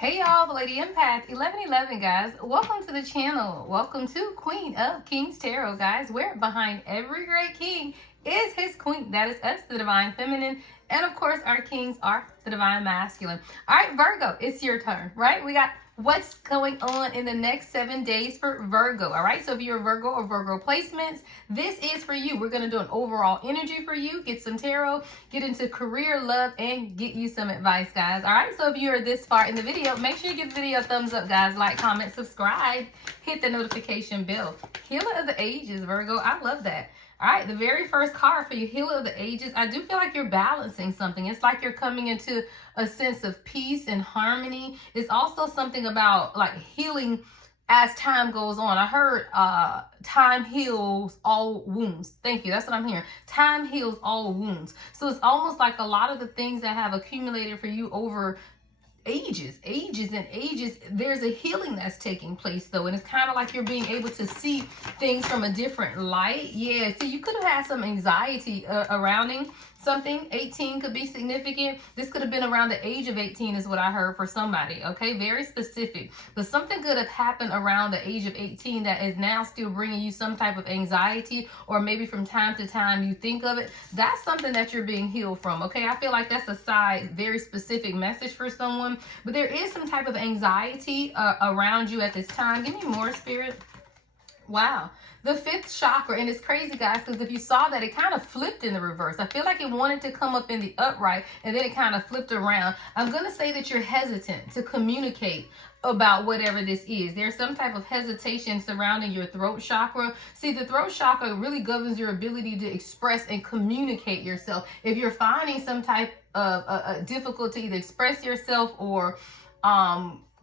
Hey y'all, the Lady Empath 1111 guys. Welcome to the channel. Welcome to Queen of Kings Tarot, guys. Where behind every great king is his queen. That is us, the Divine Feminine. And of course, our kings are the Divine Masculine. All right, Virgo, it's your turn, right? We got what's going on in the next 7 days for Virgo. All right, so if you're a Virgo or Virgo placements, this is for you. We're going to do an overall energy for you, get some tarot, get into career, love, and get you some advice, guys. All right, so if you are this far in the video, make sure you give the video a thumbs up, guys. Like, comment, subscribe, hit the notification bell. Healer of the Ages, Virgo. I love that. All right, the very first card for you, Healer of the Ages. I do feel like you're balancing something. It's like you're coming into a sense of peace and harmony. It's also something about like healing as time goes on. I heard time heals all wounds. Thank you. That's what I'm hearing. Time heals all wounds. So it's almost like a lot of the things that have accumulated for you over ages and ages, there's a healing that's taking place though, and it's kind of like you're being able to see things from a different light. Yeah, so you could have had some anxiety surrounding something. 18 could be significant. This could have been around the age of 18 is what I heard for somebody. Okay, very specific, but something could have happened around the age of 18 that is now still bringing you some type of anxiety, or maybe from time to time you think of it. That's something that you're being healed from. Okay, I feel like that's a side very specific message for someone, but there is some type of anxiety around you at this time. Give me more, Spirit. Wow, the fifth chakra. And it's crazy, guys, because if you saw that, it kind of flipped in the reverse. I feel like it wanted to come up in the upright and then it kind of flipped around. I'm going to say that you're hesitant to communicate about whatever this is. There's some type of hesitation surrounding your throat chakra. See, the throat chakra really governs your ability to express and communicate yourself. If you're finding some type of difficulty to express yourself, or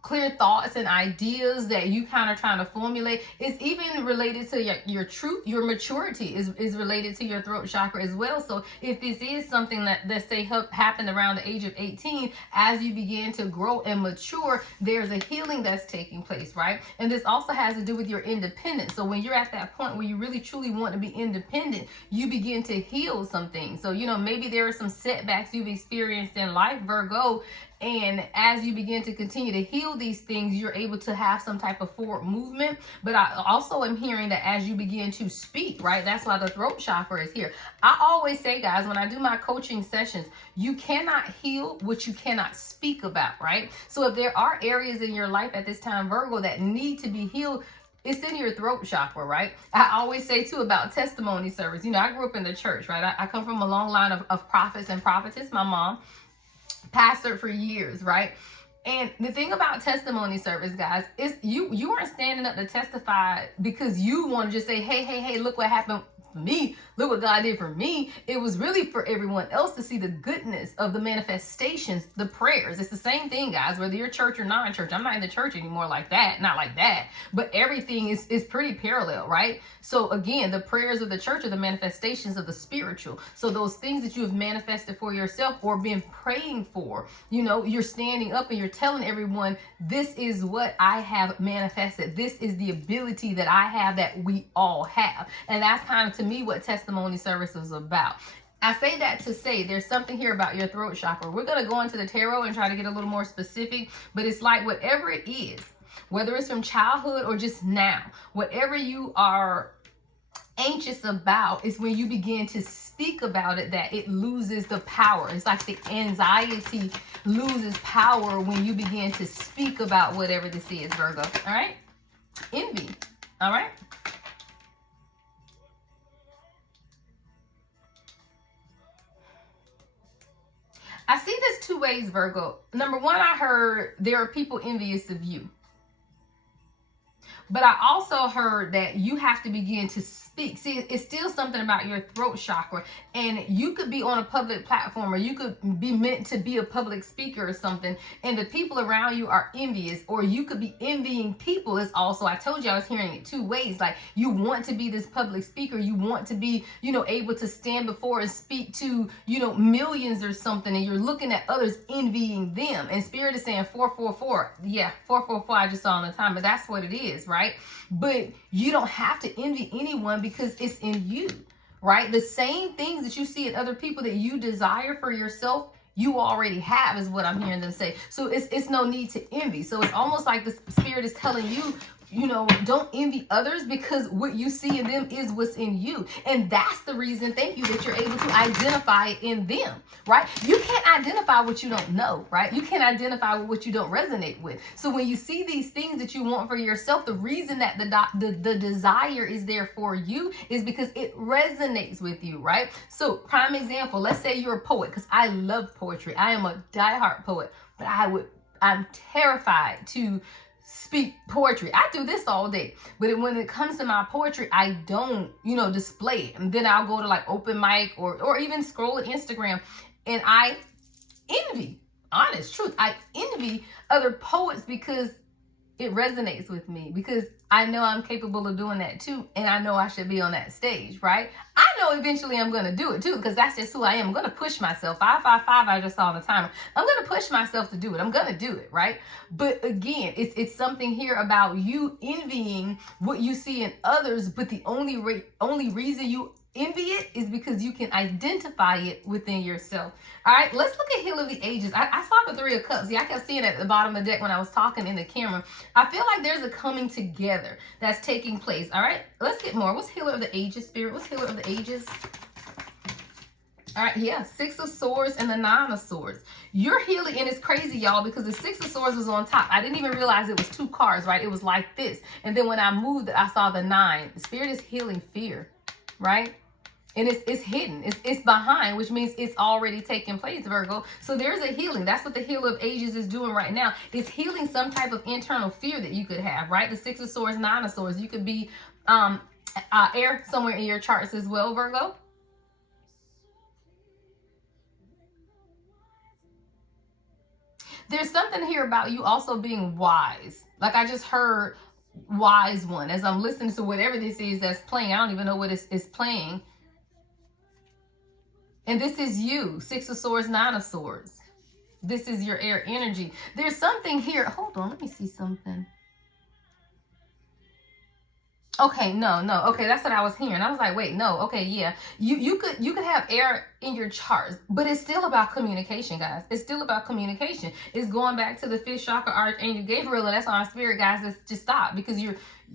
clear thoughts and ideas that you kind of trying to formulate, it's even related to your truth. Your maturity is related to your throat chakra as well. So if this is something that, let's say, happened around the age of 18, as you begin to grow and mature, there's a healing that's taking place, right? And this also has to do with your independence. So when you're at that point where you really truly want to be independent, you begin to heal some things. So, you know, maybe there are some setbacks you've experienced in life, Virgo, and as you begin to continue to heal these things, you're able to have some type of forward movement. But I also am hearing that as you begin to speak, right? That's why the throat chakra is here. I always say, guys, when I do my coaching sessions, you cannot heal what you cannot speak about, right? So if there are areas in your life at this time, Virgo, that need to be healed, it's in your throat chakra, right? I always say too about testimony service. You know, I grew up in the church, right? I come from a long line of prophets and prophetess. My mom pastored for years, right? And the thing about testimony service, guys, is you aren't standing up to testify because you want to just say, hey, look what happened for me, look what God did for me. It was really for everyone else to see the goodness of the manifestations, the prayers. It's the same thing, guys, whether you're church or non-church. I'm not in the church anymore like that, not like that, but everything is pretty parallel, right? So again, the prayers of the church are the manifestations of the spiritual. So those things that you have manifested for yourself or been praying for, you know, you're standing up and you're telling everyone, this is what I have manifested. This is the ability that I have, that we all have. And that's kind of, to me, what testimony service is about. I say that to say there's something here about your throat chakra. We're going to go into the tarot and try to get a little more specific, but it's like whatever it is, whether it's from childhood or just now, whatever you are anxious about, is when you begin to speak about it that it loses the power. It's like the anxiety loses power when you begin to speak about whatever this is, Virgo. All right? Envy. All right? I see this two ways, Virgo. Number one, I heard there are people envious of you. But I also heard that you have to begin to speak. See, it's still something about your throat chakra. And you could be on a public platform, or you could be meant to be a public speaker or something, and the people around you are envious, or you could be envying people. Is also, I told you I was hearing it two ways. Like, you want to be this public speaker. You want to be, you know, able to stand before and speak to, you know, millions or something, and you're looking at others envying them. And Spirit is saying 444. Yeah, 444 I just saw on the time, but that's what it is, right? But you don't have to envy anyone because it's in you, right? The same things that you see in other people that you desire for yourself, you already have, is what I'm hearing them say. So it's no need to envy. So it's almost like the spirit is telling you, you know, don't envy others, because what you see in them is what's in you. And that's the reason, thank you, that you're able to identify it in them, right? You can't identify what you don't know, right? You can't identify what you don't resonate with. So when you see these things that you want for yourself, the reason that the desire is there for you is because it resonates with you, right? So prime example, let's say you're a poet, because I love poetry. I am a diehard poet, but I'm terrified to speak poetry. I do this all day, but when it comes to my poetry, I don't, you know, display it. And then I'll go to like open mic or even scroll at Instagram, and I envy, honest truth, I envy other poets because it resonates with me, because I know I'm capable of doing that too, and I know I should be on that stage, right? I know eventually I'm going to do it too, because that's just who I am. I'm going to push myself. 555, I just saw on the timer. I'm going to push myself to do it. I'm going to do it, right? But again, it's something here about you envying what you see in others, but the only reason you envy it is because you can identify it within yourself. All right, let's look at Heal of the Ages. I saw the Three of Cups. Yeah, I kept seeing it at the bottom of the deck when I was talking in the camera. I feel like there's a coming together that's taking place. All right, let's get more. What's Healer of the Ages, Spirit? What's Healer of the Ages? All right, yeah, Six of Swords and the Nine of Swords. You're healing, and it's crazy, y'all, because the Six of Swords was on top. I didn't even realize it was two cards, right? It was like this. And then when I moved it, I saw the Nine. The Spirit is healing fear, right? And it's hidden. It's behind, which means it's already taken place, Virgo. So there's a healing. That's what the Healer of Ages is doing right now. It's healing some type of internal fear that you could have, right? The Six of Swords, Nine of Swords. You could be air somewhere in your charts as well, Virgo. There's something here about you also being wise. Like I just heard wise one as I'm listening to whatever this is that's playing. I don't even know what is playing. And this is you, Six of Swords, Nine of Swords. This is your air energy. There's something here. Hold on, let me see something. Okay, no. Okay, that's what I was hearing. I was like, wait, no. Okay, yeah. You could have air in your charts, but it's still about communication, guys. It's still about communication. It's going back to the fifth chakra, Archangel Gabriel, and that's on our spirit, guys. Let's just stop, because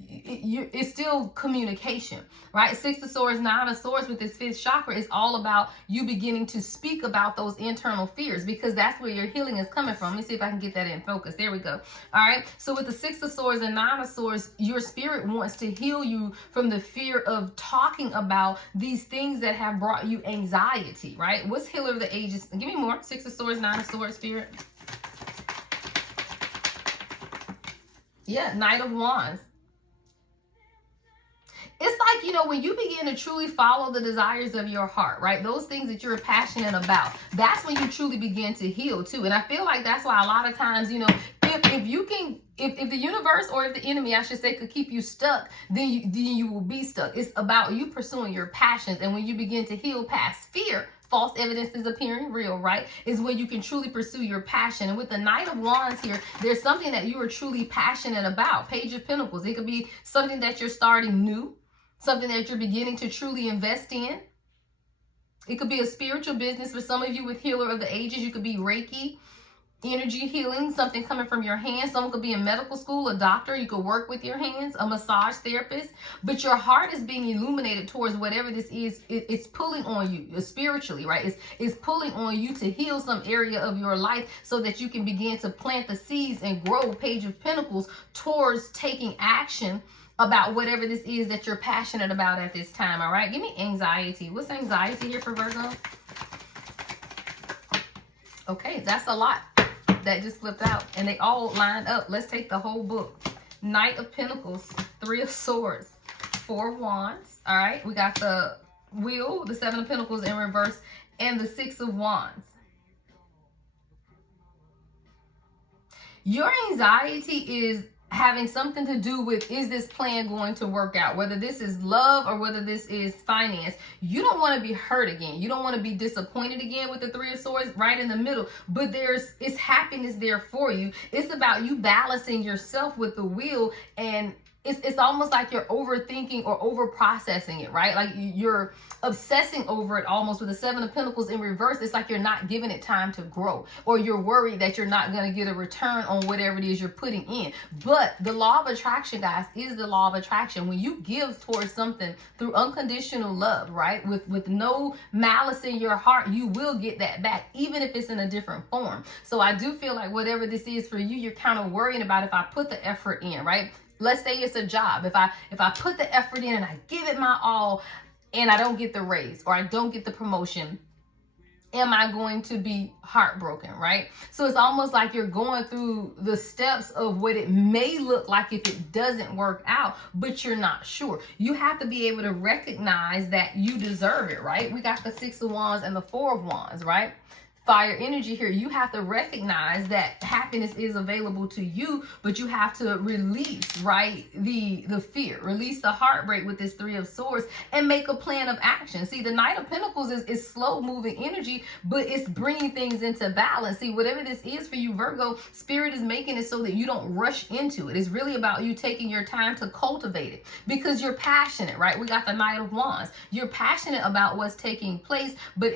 it's still communication, right? Six of Swords, Nine of Swords with this fifth chakra is all about you beginning to speak about those internal fears, because that's where your healing is coming from. Let me see if I can get that in focus. There we go. All right. So with the Six of Swords and Nine of Swords, your spirit wants to heal you from the fear of talking about these things that have brought you anxiety, right? What's Healer of the Ages? Give me more. Six of Swords, Nine of Swords, Spirit. Yeah, Knight of Wands. It's like, you know, when you begin to truly follow the desires of your heart, right? Those things that you're passionate about, that's when you truly begin to heal too. And I feel like that's why a lot of times, you know, if the universe, or if the enemy, I should say, could keep you stuck, then you will be stuck. It's about you pursuing your passions. And when you begin to heal past fear, false evidence is appearing real, right? Is when you can truly pursue your passion. And with the Knight of Wands here, there's something that you are truly passionate about. Page of Pentacles. It could be something that you're starting new, something that you're beginning to truly invest in. It could be a spiritual business for some of you with Healer of the Ages. You could be Reiki, energy healing, something coming from your hands. Someone could be in medical school, a doctor. You could work with your hands, a massage therapist. But your heart is being illuminated towards whatever this is. It's pulling on you spiritually, right? It's pulling on you to heal some area of your life so that you can begin to plant the seeds and grow, Page of Pentacles, towards taking action about whatever this is that you're passionate about at this time. All right, give me anxiety. What's anxiety here for Virgo? Okay, that's a lot that just flipped out, and they all line up. Let's take the whole book. Knight of Pentacles, Three of Swords, Four of Wands. All right, we got the Wheel, the Seven of Pentacles in reverse, and the Six of Wands. Your anxiety is having something to do with, is this plan going to work out? Whether this is love or whether this is finance. You don't want to be hurt again. You don't want to be disappointed again with the Three of Swords right in the middle. But it's happiness there for you. It's about you balancing yourself with the Wheel and it's almost like you're overthinking or over processing it, right? Like you're obsessing over it almost. With the Seven of Pentacles in reverse, it's like you're not giving it time to grow, or you're worried that you're not going to get a return on whatever it is you're putting in. But the law of attraction, guys, is the law of attraction. When you give towards something through unconditional love, right, with no malice in your heart, you will get that back, even if it's in a different form. So I do feel like whatever this is for you, you're kind of worrying about, if I put the effort in, right? Let's say it's a job. If I put the effort in and I give it my all and I don't get the raise or I don't get the promotion, am I going to be heartbroken, right? So it's almost like you're going through the steps of what it may look like if it doesn't work out, but you're not sure. You have to be able to recognize that you deserve it, right? We got the Six of Wands and the Four of Wands, right? Fire energy here. You have to recognize that happiness is available to you, but you have to release, right, the fear, release the heartbreak with this Three of Swords, and make a plan of action. See, the Knight of Pentacles is slow moving energy, but it's bringing things into balance. See, whatever this is for you, Virgo, Spirit is making it so that you don't rush into it. It's really about you taking your time to cultivate it, because you're passionate, right? We got the Knight of Wands. You're passionate about what's taking place, but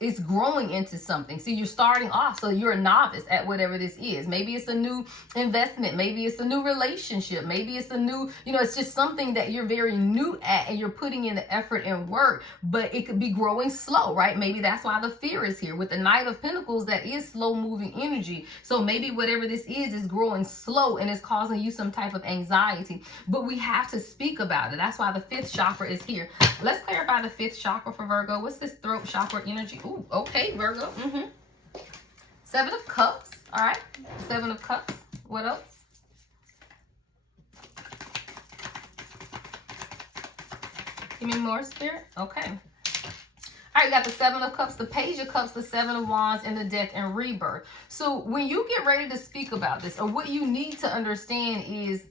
it's growing into something. See, you're starting off, so you're a novice at whatever this is. Maybe it's a new investment. Maybe it's a new relationship. Maybe it's a new, it's just something that you're very new at and you're putting in the effort and work, but it could be growing slow, right? Maybe that's why the fear is here. With the Knight of Pentacles, that is slow moving energy. So maybe whatever this is growing slow and is causing you some type of anxiety, but we have to speak about it. That's why the fifth chakra is here. Let's clarify the fifth chakra for Virgo. What's this throat chakra energy? Ooh, okay, Virgo. Seven of Cups. All right. Seven of Cups. What else? Give me more, Spirit. Okay. All right, you got the Seven of Cups, the Page of Cups, the Seven of Wands, and the Death and Rebirth. So when you get ready to speak about this, or what you need to understand is,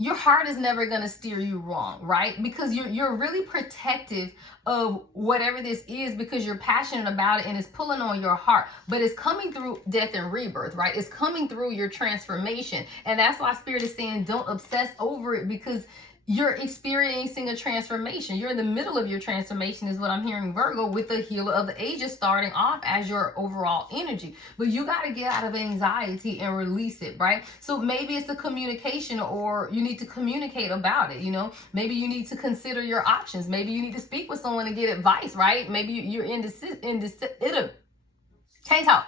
your heart is never going to steer you wrong, right? Because you're really protective of whatever this is, because you're passionate about it and it's pulling on your heart. But it's coming through death and rebirth, right? It's coming through your transformation. And that's why Spirit is saying don't obsess over it, because you're experiencing a transformation. You're in the middle of your transformation is what I'm hearing, Virgo, with the Healer of the Ages starting off as your overall energy. But you got to get out of anxiety and release it, right? So maybe it's the communication, or you need to communicate about it, Maybe you need to consider your options. Maybe you need to speak with someone and get advice, right? Maybe you're can't talk.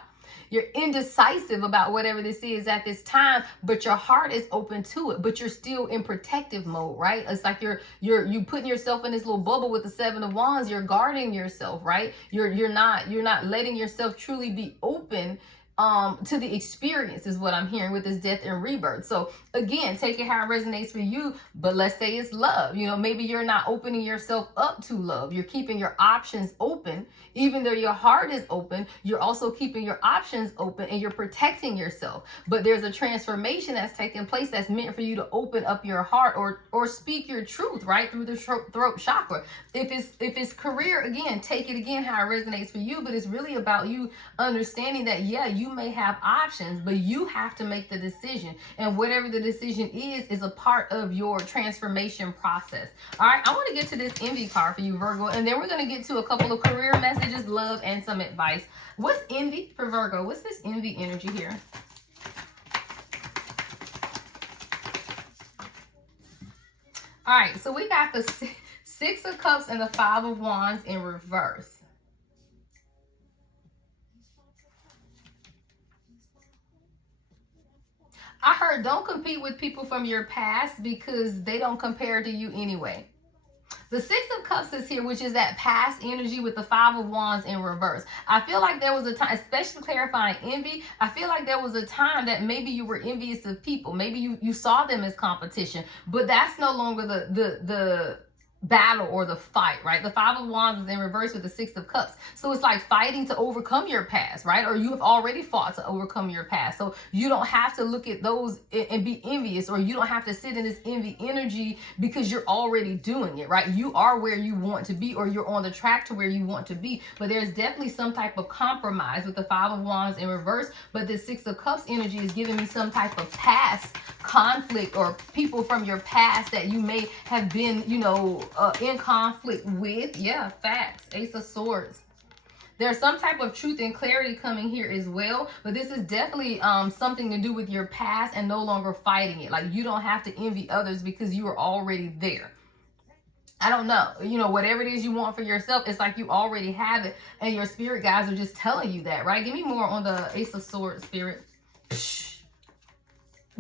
You're indecisive about whatever this is at this time, but your heart is open to it, but you're still in protective mode, right? It's like you putting yourself in this little bubble with the Seven of Wands. You're guarding yourself, right? You're not letting yourself truly be open to the experience is what I'm hearing with this death and rebirth. So again, take it how it resonates for you, but let's say it's love. Maybe you're not opening yourself up to love. You're keeping your options open. Even though your heart is open, you're also keeping your options open and you're protecting yourself. But there's a transformation that's taking place that's meant for you to open up your heart or speak your truth, right? Through the throat chakra. If it's career, again, take it again how it resonates for you, but it's really about you understanding that, yeah, you may have options, but you have to make the decision. And whatever the decision is a part of your transformation process. All right, I want to get to this envy card for you, Virgo, and then we're going to get to a couple of career messages, love, and some advice. What's envy for Virgo? What's this envy energy here? All right, so we got the Six of Cups and the Five of Wands in reverse. I heard don't compete with people from your past because they don't compare to you anyway. The Six of Cups is here, which is that past energy with the Five of Wands in reverse. I feel like there was a time, especially clarifying envy, I feel like there was a time that maybe you were envious of people. Maybe you saw them as competition, but that's no longer the battle or the fight, right? The Five of Wands is in reverse with the Six of Cups. So it's like fighting to overcome your past, right? Or you have already fought to overcome your past. So you don't have to look at those and be envious, or you don't have to sit in this envy energy because you're already doing it, right? You are where you want to be, or you're on the track to where you want to be. But there's definitely some type of compromise with the Five of Wands in reverse. But the Six of Cups energy is giving me some type of past conflict, or people from your past that you may have been, in conflict with. Yeah, facts. Ace of Swords. There's some type of truth and clarity coming here as well, but this is definitely something to do with your past and no longer fighting it. Like, you don't have to envy others because you are already there. I don't know, whatever it is you want for yourself, it's like you already have it, and your spirit guides are just telling you that, right? Give me more on the Ace of Swords, spirit.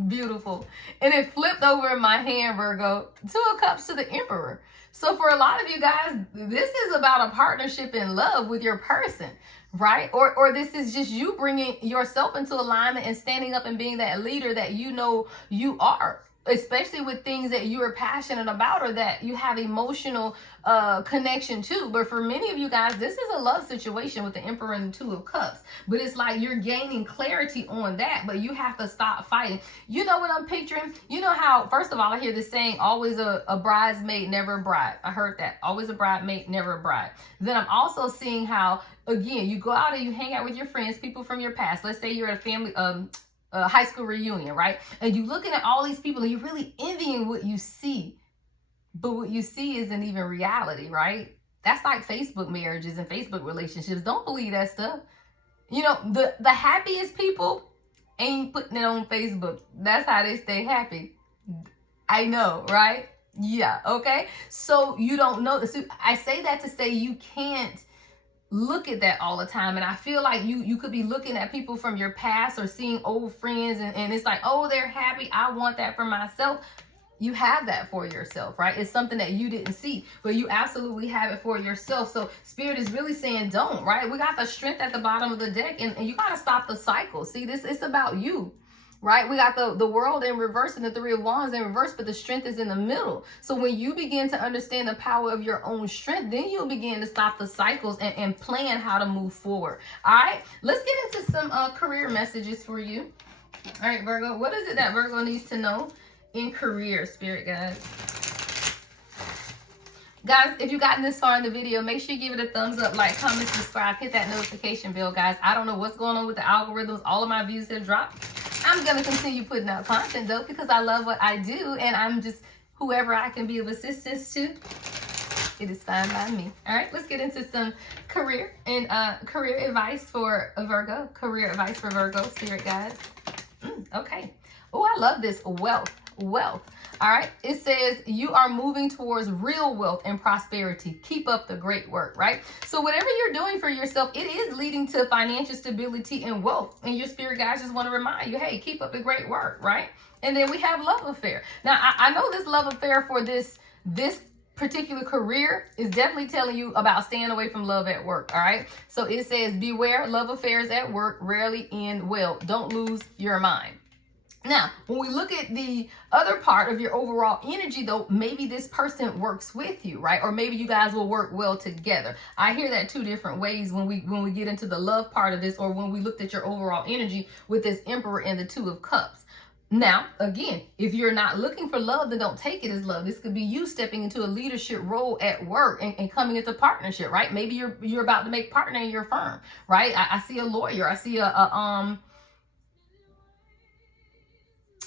Beautiful. And it flipped over in my hand, Virgo. 2 of Cups to the Emperor. So for a lot of you guys, this is about a partnership in love with your person, right? Or this is just you bringing yourself into alignment and standing up and being that leader that you know you are, especially with things that you are passionate about or that you have emotional connection to. But for many of you guys, this is a love situation with the Emperor and the 2 of Cups. But it's like you're gaining clarity on that, but you have to stop fighting. You know what I'm picturing? You know how, first of all, I hear this saying, always a bridesmaid, never a bride. I heard that. Always a bridesmaid, never a bride. Then I'm also seeing how, again, you go out and you hang out with your friends, people from your past. Let's say you're at a family, high school reunion, right? And you're looking at all these people and you're really envying what you see. But what you see isn't even reality, right? That's like Facebook marriages and Facebook relationships. Don't believe that stuff. The happiest people ain't putting it on Facebook. That's how they stay happy. I know, right? Yeah, okay? So you don't know. So I say that to say you can't look at that all the time. And I feel like you could be looking at people from your past or seeing old friends and it's like, oh, they're happy. I want that for myself. You have that for yourself, right? It's something that you didn't see, but you absolutely have it for yourself. So Spirit is really saying don't, right? We got the Strength at the bottom of the deck, and you got to stop the cycle. See, it's about you, right? We got the World in reverse and the 3 of Wands in reverse, but the Strength is in the middle. So when you begin to understand the power of your own strength, then you'll begin to stop the cycles and plan how to move forward. All right, let's get into some career messages for you. All right, Virgo, what is it that Virgo needs to know in career, Spirit guys? Guys, if you've gotten this far in the video, make sure you give it a thumbs up, like, comment, subscribe, hit that notification bell, guys. I don't know what's going on with the algorithms. All of my views have dropped. I'm going to continue putting out content, though, because I love what I do, and I'm just whoever I can be of assistance to. It is fine by me. All right, let's get into some career and career advice for a Virgo. Career advice for Virgo, Spirit guys. Okay. Oh, I love this. Wealth. All right. It says you are moving towards real wealth and prosperity. Keep up the great work, right? So whatever you're doing for yourself, it is leading to financial stability and wealth. And your spirit guys just want to remind you, hey, keep up the great work, right? And then we have love affair. Now, I know this love affair for this particular career is definitely telling you about staying away from love at work. All right. So it says, beware, love affairs at work rarely end well. Don't lose your mind. Now, when we look at the other part of your overall energy, though, maybe this person works with you, right? Or maybe you guys will work well together. I hear that 2 different ways when we get into the love part of this, or when we looked at your overall energy with this Emperor and the 2 of Cups. Now, again, if you're not looking for love, then don't take it as love. This could be you stepping into a leadership role at work and coming into partnership, right? Maybe you're about to make partner in your firm, right? I see a lawyer. I see a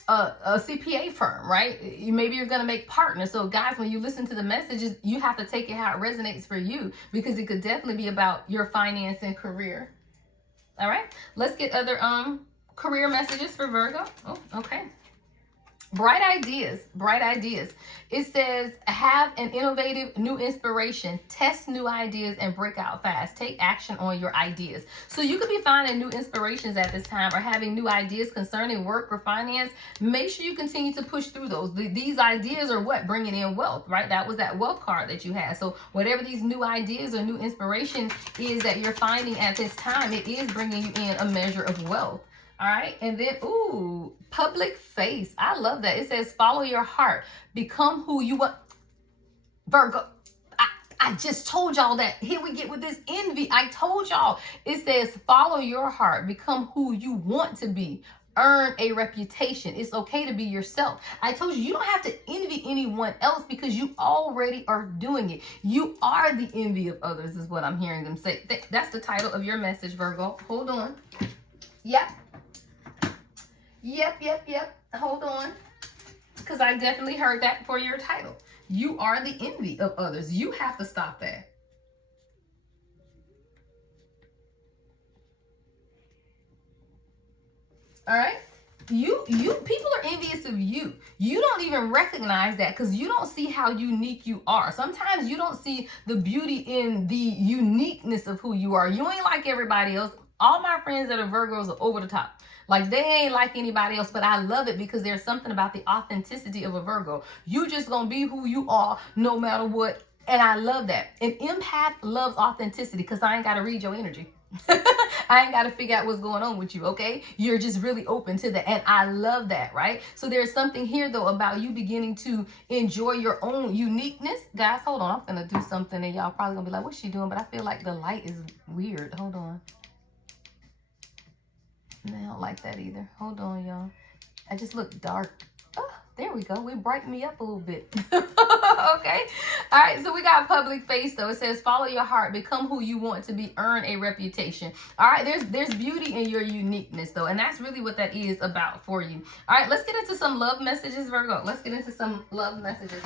CPA firm, right? Maybe you're going to make partners. So guys, when you listen to the messages, you have to take it how it resonates for you, because it could definitely be about your finance and career. All right, let's get other career messages for Virgo. Oh, okay. Bright ideas. It says, have an innovative new inspiration, test new ideas, and break out fast. Take action on your ideas. So you could be finding new inspirations at this time, or having new ideas concerning work or finance. Make sure you continue to push through those. These ideas are what bringing in wealth, right? That was that wealth card that you had. So whatever these new ideas or new inspiration is that you're finding at this time, it is bringing you in a measure of wealth. All right. And then, ooh, public face. I love that. It says, follow your heart. Become who you want. Virgo, I just told y'all that. Here we get with this envy. I told y'all. It says, follow your heart. Become who you want to be. Earn a reputation. It's okay to be yourself. I told you, you don't have to envy anyone else, because you already are doing it. You are the envy of others, is what I'm hearing them say. That's the title of your message, Virgo. Hold on. Yep. Hold on. Because I definitely heard that for your title. You are the envy of others. You have to stop that. All right? You people are envious of you. You don't even recognize that because you don't see how unique you are. Sometimes you don't see the beauty in the uniqueness of who you are. You ain't like everybody else. All my friends that are Virgos are over the top. Like, they ain't like anybody else, but I love it because there's something about the authenticity of a Virgo. You just gonna be who you are no matter what. And I love that. An empath loves authenticity because I ain't got to read your energy. I ain't got to figure out what's going on with you, okay? You're just really open to that. And I love that, right? So there's something here, though, about you beginning to enjoy your own uniqueness. Guys, hold on. I'm going to do something and y'all probably going to be like, what's she doing? But I feel like the light is weird. Hold on. I don't like that either. Hold on, y'all. I just look dark. Oh, there we go. We brighten me up a little bit. Okay. All right. So we got public face, though. It says, follow your heart, become who you want to be, earn a reputation. All right. There's beauty in your uniqueness, though. And that's really what that is about for you. All right. Let's get into some love messages, Virgo. Let's get into some love messages.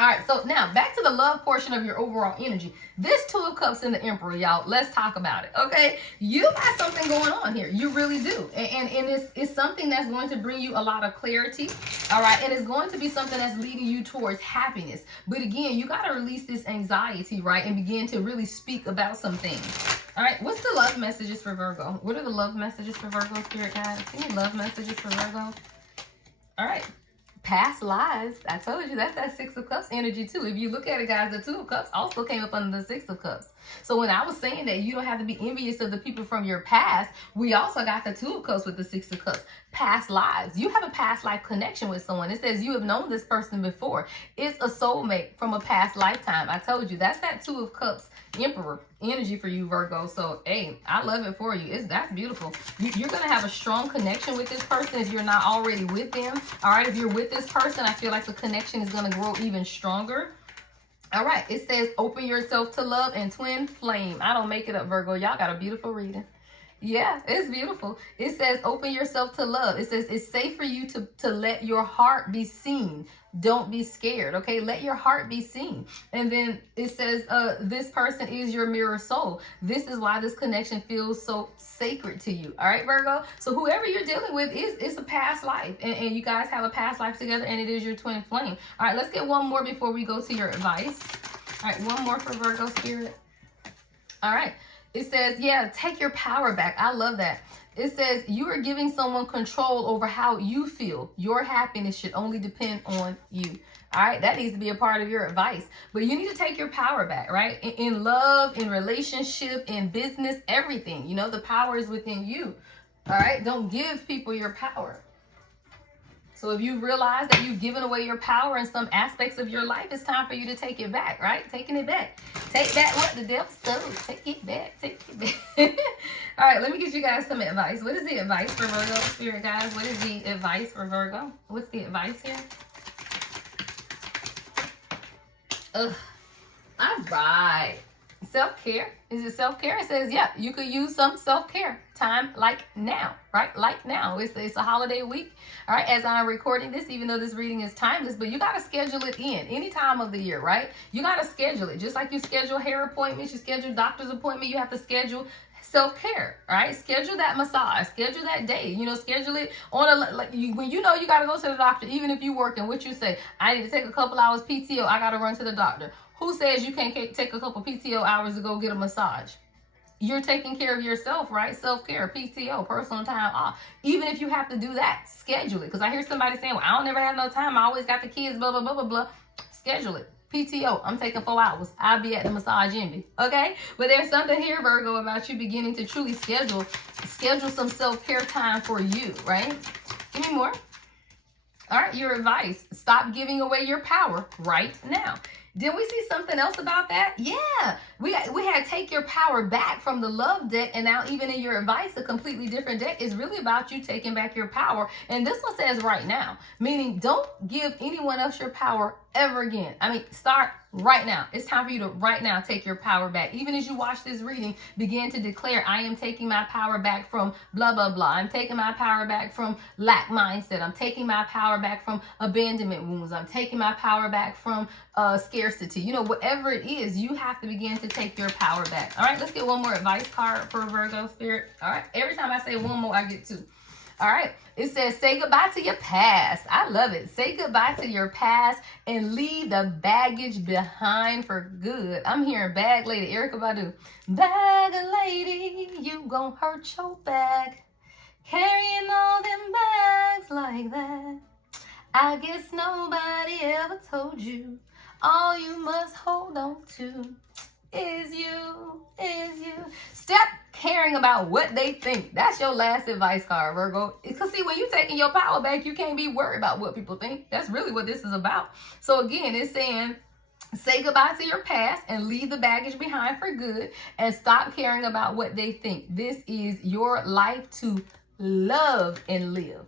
All right, so now back to the love portion of your overall energy. This Two of Cups in the Emperor, y'all. Let's talk about it, okay? You got something going on here. You really do. And it's something that's going to bring you a lot of clarity, all right? And it's going to be something that's leading you towards happiness. But again, you got to release this anxiety, right? And begin to really speak about some things. All right, what's the love messages for Virgo? What are the love messages for Virgo, Spirit guides? Any love messages for Virgo? All right. Past lives. I told you that's that Six of Cups energy too. If you look at it, guys, the Two of Cups also came up under the Six of Cups. So when I was saying that you don't have to be envious of the people from your past, we also got the Two of Cups with the Six of Cups. Past lives. You have a past life connection with someone. It says you have known this person before. It's a soulmate from a past lifetime. I told you that's that Two of Cups Emperor energy for you, Virgo. So, hey, I love it for you. That's beautiful. You're going to have a strong connection with this person if you're not already with them. All right, if you're with this person, I feel like the connection is going to grow even stronger. All right, it says open yourself to love and twin flame. I don't make it up, Virgo. Y'all got a beautiful reading. Yeah, it's beautiful. It says open yourself to love. It says it's safe for you to let your heart be seen. Don't be scared, okay? Let your heart be seen. And then it says this person is your mirror soul. This is why this connection feels so sacred to you. All right, Virgo? So whoever you're dealing with is a past life. And you guys have a past life together, and it is your twin flame. All right, let's get one more before we go to your advice. All right, one more for Virgo, Spirit. All right. It says, yeah, take your power back. I love that. It says you are giving someone control over how you feel. Your happiness should only depend on you. All right, that needs to be a part of your advice. But you need to take your power back, right? In love, in relationship, in business, everything. You know, the power is within you. All right, don't give people your power. So if you realize that you've given away your power in some aspects of your life, it's time for you to take it back, right? Taking it back. Take back what the devil stole. Take it back. Take it back. All right, let me get you guys some advice. What is the advice for Virgo, Spirit guys? What is the advice for Virgo? What's the advice here? Ugh. All right. Self-care. Is it self-care? It says, yeah, you could use some self-care time like now, right? Like now. It's a holiday week. All right, as I'm recording this, even though this reading is timeless, but you got to schedule it in any time of the year, right? You got to schedule it. Just like you schedule hair appointments, you schedule doctor's appointment, you have to schedule self-care, right? Schedule that massage, schedule that day, you know, schedule it on when you know you got to go to the doctor, even if you're working, what you say, I need to take a couple hours PTO, I got to run to the doctor. Who says you can't take a couple PTO hours to go get a massage? You're taking care of yourself, right? Self-care, PTO, personal time off. Even if you have to do that, schedule it. Because I hear somebody saying, well, I don't never have no time. I always got the kids, blah, blah, blah, blah, blah. Schedule it. PTO, I'm taking 4 hours. I'll be at the massage envy, okay? But there's something here, Virgo, about you beginning to truly schedule some self-care time for you, right? Give me more. All right, your advice. Stop giving away your power right now. Did we see something else about that? Yeah, we had take your power back from the love deck, and now even in your advice, a completely different deck is really about you taking back your power. And this one says right now, meaning don't give anyone else your power ever again. I mean, start right now. It's time for you to right now take your power back. Even as you watch this reading, begin to declare, I am taking my power back from blah, blah, blah. I'm taking my power back from lack mindset. I'm taking my power back from abandonment wounds. I'm taking my power back from scarcity. You know, whatever it is, you have to begin to take your power back. All right, let's get one more advice card for Virgo spirit. All right, every time I say one more, I get two. All right, it says, say goodbye to your past. I love it. Say goodbye to your past and leave the baggage behind for good. I'm hearing bag lady, Erykah Badu. Bag lady, you gon' hurt your back. Carrying all them bags like that. I guess nobody ever told you. All you must hold on to is you. Stop caring about what they think. That's your last advice card, Virgo. Because see, when you're taking your power back, you can't be worried about what people think. That's really what this is about. So again, it's saying, say goodbye to your past and leave the baggage behind for good, and stop caring about what they think. This is your life to love and live.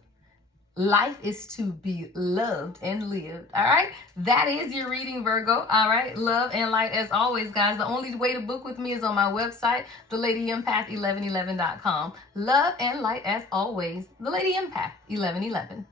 Life is to be loved and lived. All right, that is your reading, Virgo. All right, love and light as always, guys. The only way to book with me is on my website, thelady1111.com. Love and light as always, The Lady Empath 1111.